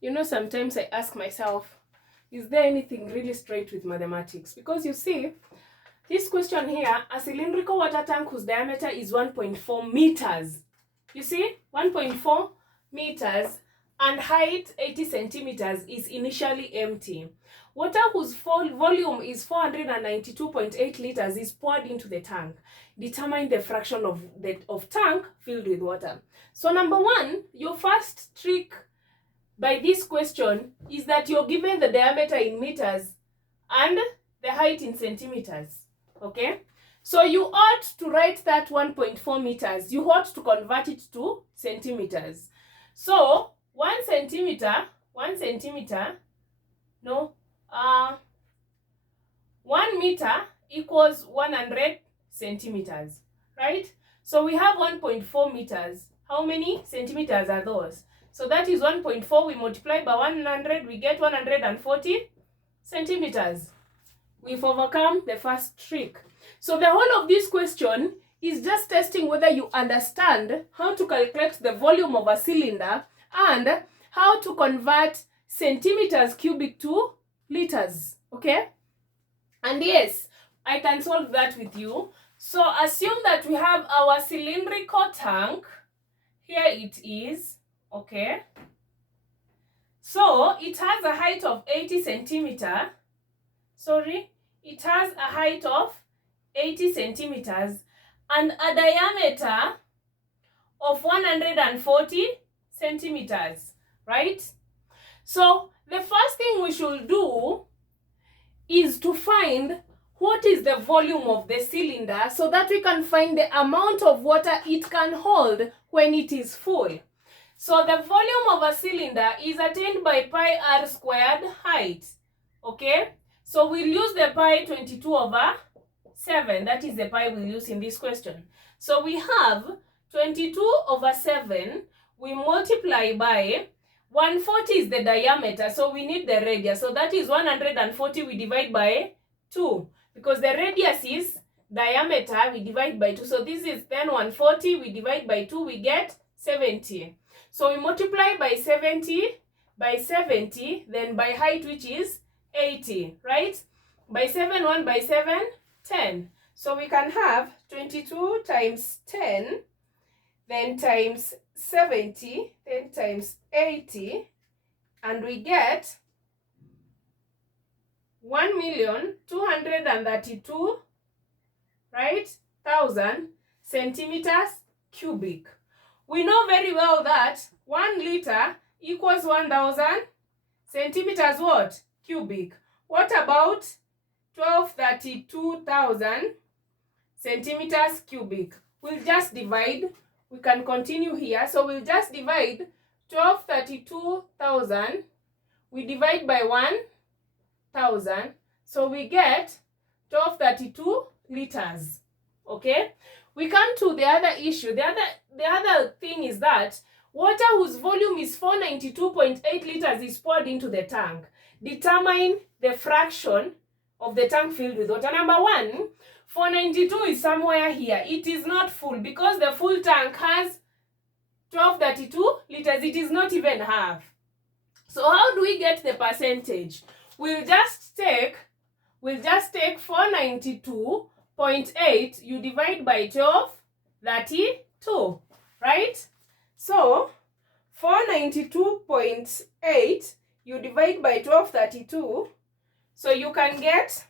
You know, sometimes I ask myself, is there anything really straight with mathematics? Because you see, this question here, a cylindrical water tank whose diameter is 1.4 meters. You see, 1.4 meters and height 80 centimeters is initially empty. Water whose volume is 492.8 liters is poured into the tank. Determine the fraction of tank filled with water. So number one, your first trick by this question is that you're given the diameter in meters and the height in centimeters. Okay, so you ought to write that 1.4 meters. You ought to convert it to centimeters. So 1 centimeter, 1 meter equals 100 centimeters, right? So we have 1.4 meters. How many centimeters are those? So that is 1.4. We multiply by 100, we get 140 centimeters. We've overcome the first trick. So the whole of this question is just testing whether you understand how to calculate the volume of a cylinder and how to convert centimeters cubic to liters. Okay? And yes, I can solve that with you. So assume that we have our cylindrical tank. Here it is. Okay? So it has a height of 80 centimeter. It has a height of 80 centimeters and a diameter of 140 centimeters, right? So the first thing we should do is to find what is the volume of the cylinder so that we can find the amount of water it can hold when it is full. So the volume of a cylinder is attained by pi r squared height. Okay? So we'll use the pi 22/7. That is the pi we'll use in this question. So we have 22/7. We multiply by 140 is the diameter. So we need the radius. So that is 140. We divide by 2. Because the radius is diameter. We divide by 2. So this is then 140. We divide by 2. We get 70. So we multiply by 70, then by height, which is 80, right? By 7, 1 by 7, 10. So we can have 22 times 10, then times 70, then times 80, and we get 1,232,000, right, thousand centimeters cubic. We know very well that 1 liter equals 1,000 centimeters what? Cubic. What about 1232,000 centimeters cubic? We'll just divide. We can continue here. So we'll just divide 1232,000. We divide by 1,000. So we get 1232 liters. Okay? We come to the other issue. The other thing is that water whose volume is 492.8 liters is poured into the tank. Determine the fraction of the tank filled with water. Number one, 492 is somewhere here. It is not full because the full tank has 1232 liters. It is not even half. So how do we get the percentage? We'll just take 492.8, you divide by 1232, right? So 492.8 you divide by 1232, so you can get,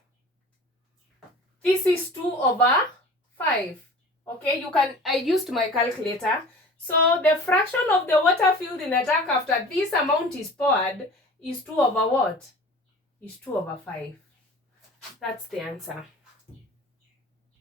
this is 2/5. Okay, I used my calculator. So the fraction of the water filled in the tank after this amount is poured is 2/what? Is 2/5. That's the answer.